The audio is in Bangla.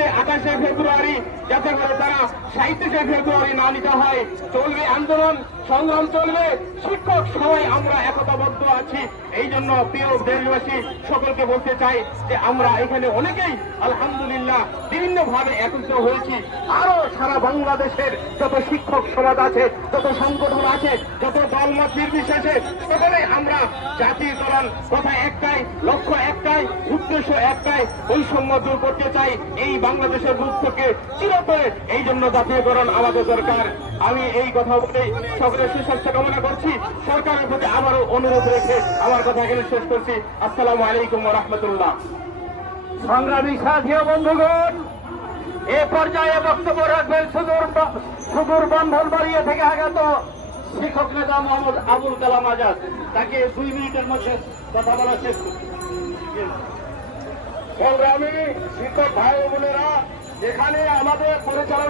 আগামীতে আঠাশে ফেব্রুয়ারি যাতে করে তারা সাঁত্রিশে ফেব্রুয়ারি না নিতে হয়, চলবে আন্দোলন, সংগ্রাম চলবে। শিক্ষক সবাই আমরা একতাবদ্ধ আছি। এই জন্য প্রিয় দেশবাসী, সকলকে বলতে চাই যে আমরা এখানে অনেকেই, আলহামদুলিল্লাহ বিভিন্ন ভাবে একত্র হয়েছি। আরও সারা বাংলাদেশের যত শিক্ষক সমাজ আছে, যত সংগঠন আছে, যত দলমত নির্বিশেষে, সকলে আমরা জাতীয়করণ কথা একটাই, লক্ষ্য একটাই, উদ্দেশ্য একটাই, বৈষম্য দূর করতে চাই। এই বাংলাদেশের বুক থেকে চিরতরে এই জন্য জাতীয়করণ আমাদের দরকার। আমি এই কথা বলেই সকলের সুস্বাস্থ্য কামনা করছি। সরকারের প্রতি আবারও অনুরোধ রেখে আমার কথা এখানে শেষ করছি। আসসালামু আলাইকুম রহমতুল্লাহ। সংগ্রামী সাথী বন্ধুগণ, এ পর্যায়ে বক্তব্য রাখবেন সুদূর সুদূর বন্ধন বাড়িয়ে থেকে আগত শিক্ষক নেতা মোহাম্মদ আবুল কালাম আজাদ, তাকে দুই মিনিটের মধ্যে কথা বলা শেষ সংগ্রামী শিক্ষক ভাই বোনেরা, এখানে আমাদের পরিচালনা